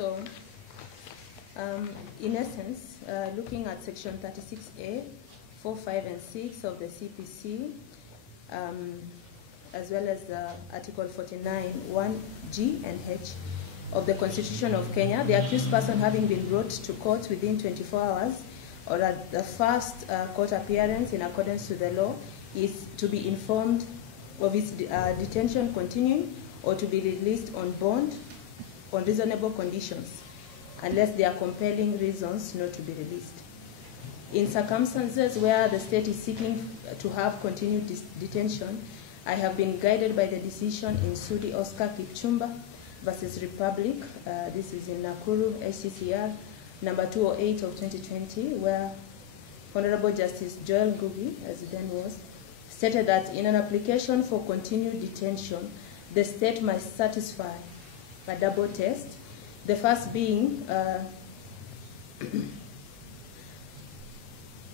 So, in essence, looking at Section 36A, 4, 5, and 6 of the CPC, as well as Article 49, 1G and H of the Constitution of Kenya, the accused person having been brought to court within 24 hours or at the first court appearance in accordance with the law is to be informed of his detention continuing or to be released on bond on reasonable conditions, unless there are compelling reasons not to be released. In circumstances where the state is seeking to have continued detention, I have been guided by the decision in Sudi Oscar Kipchumba versus Republic. This is in Nakuru, HCCR, number 208 of 2020, where Honorable Justice Joel Ngugi, as it then was, stated that in an application for continued detention, the state must satisfy a double test, the first being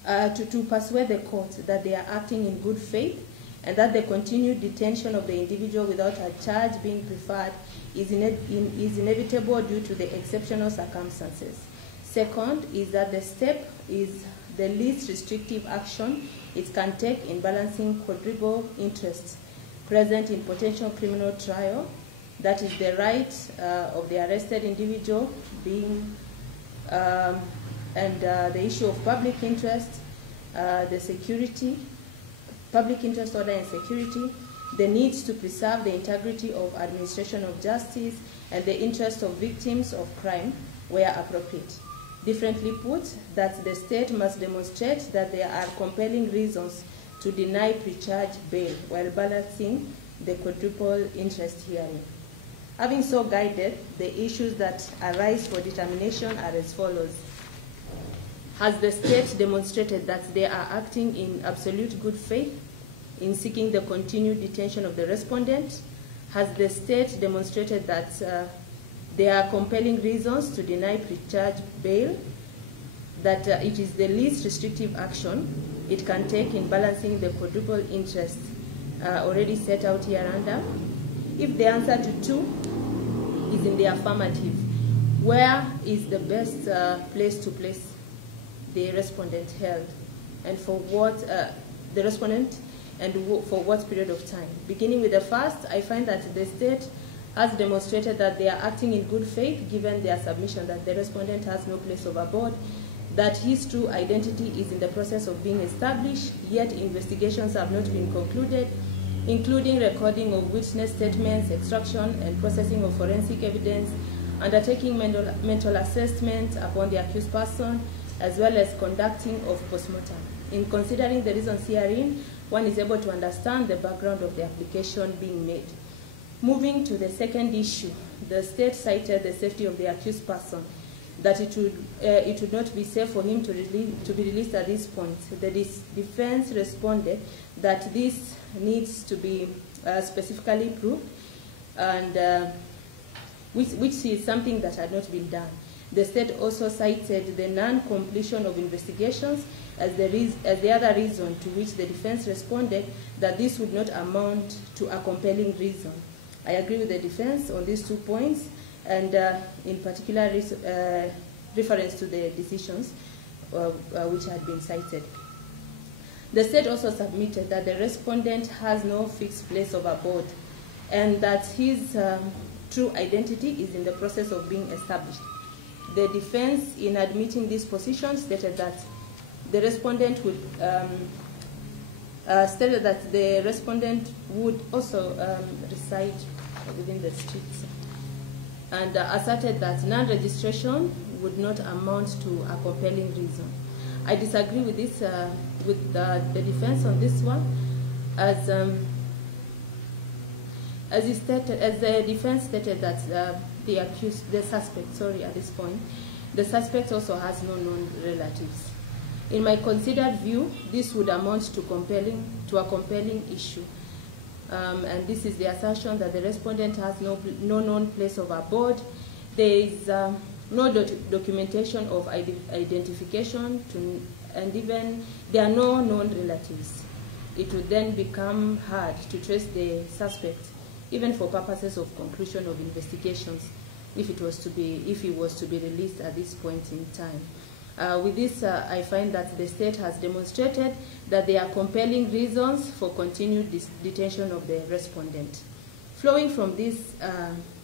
to persuade the court that they are acting in good faith and that the continued detention of the individual without a charge being preferred is inevitable due to the exceptional circumstances. Second is that the step is the least restrictive action it can take in balancing quadruple interests present in potential criminal trial, that is the right of the arrested individual being, and the issue of public interest, the security, public interest order and security, the needs to preserve the integrity of administration of justice, and the interest of victims of crime where appropriate. Differently put, that the state must demonstrate that there are compelling reasons to deny pre-charge bail while balancing the quadruple interest hearing. Having so guided, the issues that arise for determination are as follows. Has the state demonstrated that they are acting in absolute good faith in seeking the continued detention of the respondent? Has the state demonstrated that there are compelling reasons to deny pre-charge bail, that it is the least restrictive action it can take in balancing the quadruple interest already set out hereunder? If the answer to 2 is in the affirmative, where is the best place to place the respondent held, and for what the respondent, and for what period of time? Beginning with the first, I find that the state has demonstrated that they are acting in good faith given their submission that the respondent has no place of abode, that his true identity is in the process of being established, yet investigations have not been concluded, including recording of witness statements, extraction and processing of forensic evidence, undertaking mental assessment upon the accused person, as well as conducting of postmortem. In considering the reasons herein, one is able to understand the background of the application being made. Moving to the second issue, the state cited the safety of the accused person, that it would not be safe for him to be released at this point. The defense responded that this needs to be specifically proved, and which is something that had not been done. The state also cited the non-completion of investigations as the other reason to which the defense responded that this would not amount to a compelling reason. I agree with the defense on these 2 points, and in particular reference to the decisions which had been cited. The state also submitted that the respondent has no fixed place of abode and that his true identity is in the process of being established. The defense, in admitting this position, stated that the respondent would also reside within the streets, and asserted that non-registration would not amount to a compelling reason. I disagree with this, with the defense on this one, as the defense stated that at this point, the suspect also has no known relatives. In my considered view, this would amount to a compelling issue. And this is the assertion that the respondent has no known place of abode. There is no documentation of identification, and even there are no known relatives. It would then become hard to trace the suspect, even for purposes of conclusion of investigations. if he was to be released at this point in time. With this, I find that the state has demonstrated that there are compelling reasons for continued detention of the respondent. Flowing from this,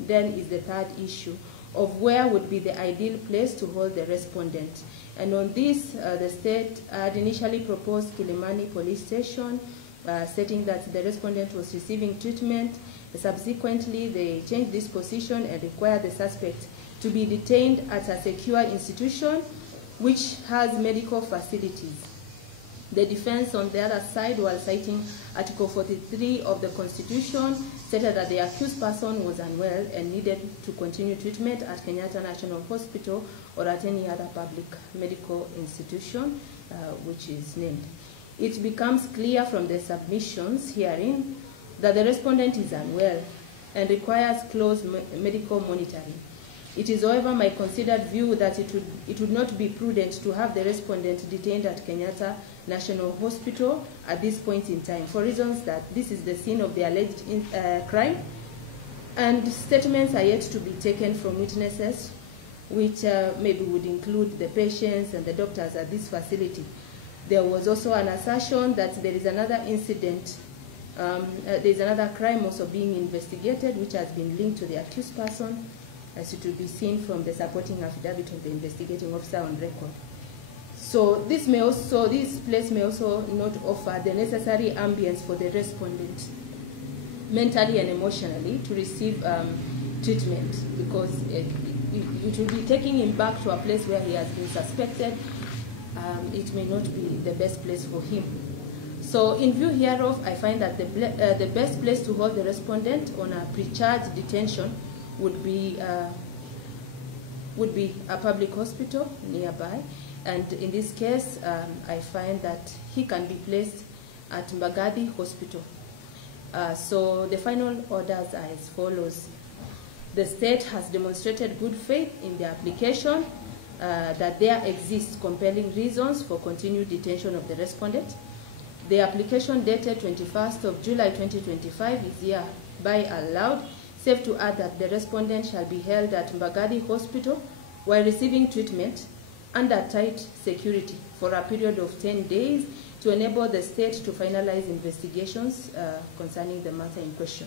then, is the third issue of where would be the ideal place to hold the respondent. And on this, the state had initially proposed Kilimani Police Station, stating that the respondent was receiving treatment. Subsequently, they changed this position and required the suspect to be detained at a secure institution which has medical facilities. The defense on the other side, while citing Article 43 of the Constitution, stated that the accused person was unwell and needed to continue treatment at Kenyatta National Hospital or at any other public medical institution which is named. It becomes clear from the submissions herein that the respondent is unwell and requires close medical monitoring. It is, however, my considered view that it would not be prudent to have the respondent detained at Kenyatta National Hospital at this point in time, for reasons that this is the scene of the alleged crime, and statements are yet to be taken from witnesses, which maybe would include the patients and the doctors at this facility. There was also an assertion that there is another incident, there is another crime also being investigated, which has been linked to the accused person, as it will be seen from the supporting affidavit of the investigating officer on record. So this place may also not offer the necessary ambience for the respondent, mentally and emotionally, to receive treatment, because it will be taking him back to a place where he has been suspected. It may not be the best place for him. So in view hereof, I find that the best place to hold the respondent on a pre-charge detention would be a public hospital nearby, and in this case, I find that he can be placed at Mbagathi Hospital. So the final orders are as follows. The state has demonstrated good faith in the application that there exist compelling reasons for continued detention of the respondent. The application dated 21st of July 2025 is hereby allowed, save to add that the respondent shall be held at Mbagathi Hospital while receiving treatment under tight security for a period of 10 days to enable the state to finalize investigations concerning the matter in question.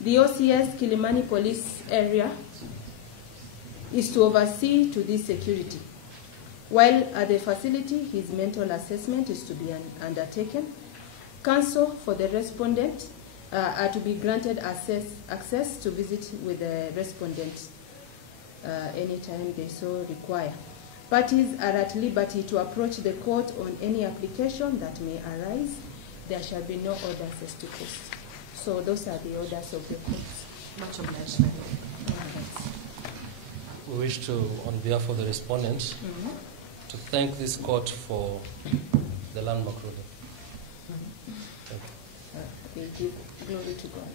The OCS Kilimani Police Area is to oversee to this security. While at the facility, his mental assessment is to be undertaken. Counsel for the respondent are to be granted access to visit with the respondent anytime they so require. Parties are at liberty to approach the court on any application that may arise. There shall be no orders as to cost. So those are the orders of the court. Much obliged. We wish to, on behalf of the respondent, to thank this court for the landmark ruling. Thank you. Glory to God.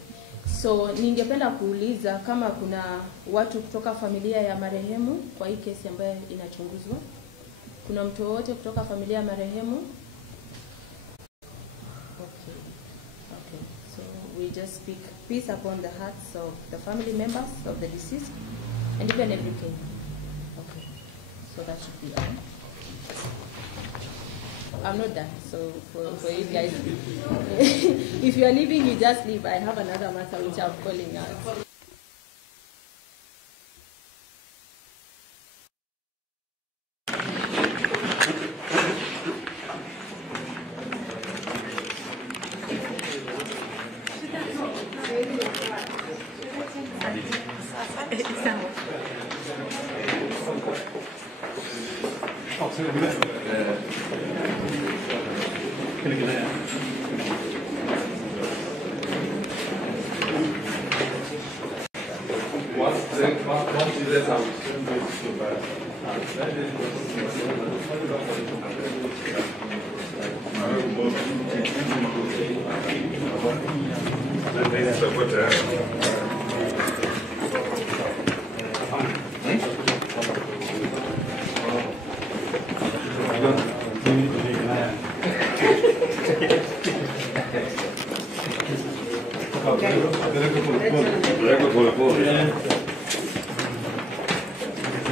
So ningependa kuuliza kama kuna watu kutoka familia ya marehemu kwa hii kesi ambayo inachunguzwa. Kuna mtu wote kutoka familia ya marehemu? Okay. Okay. So we just speak peace upon the hearts of the family members of the deceased and even everything. Okay. So that should be all. I'm not done, so for you guys, if you are leaving, you just leave. I have another matter which I'm calling out.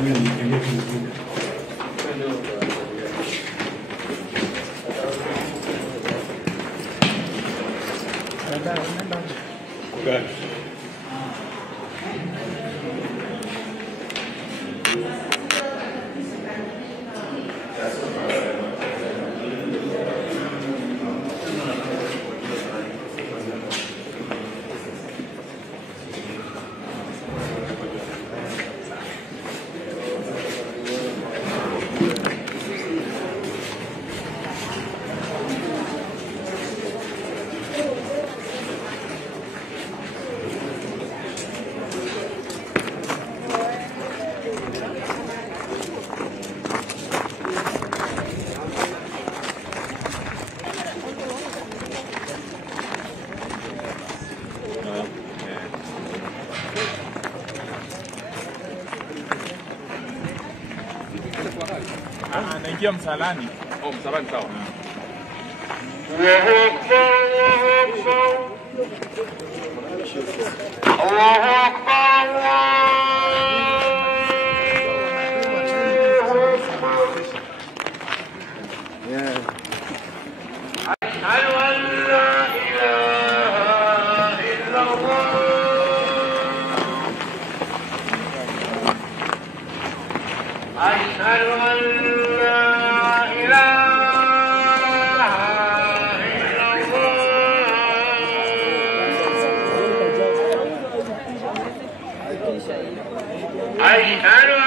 Good. Anaingia msalani. Oh, msalani sawa. I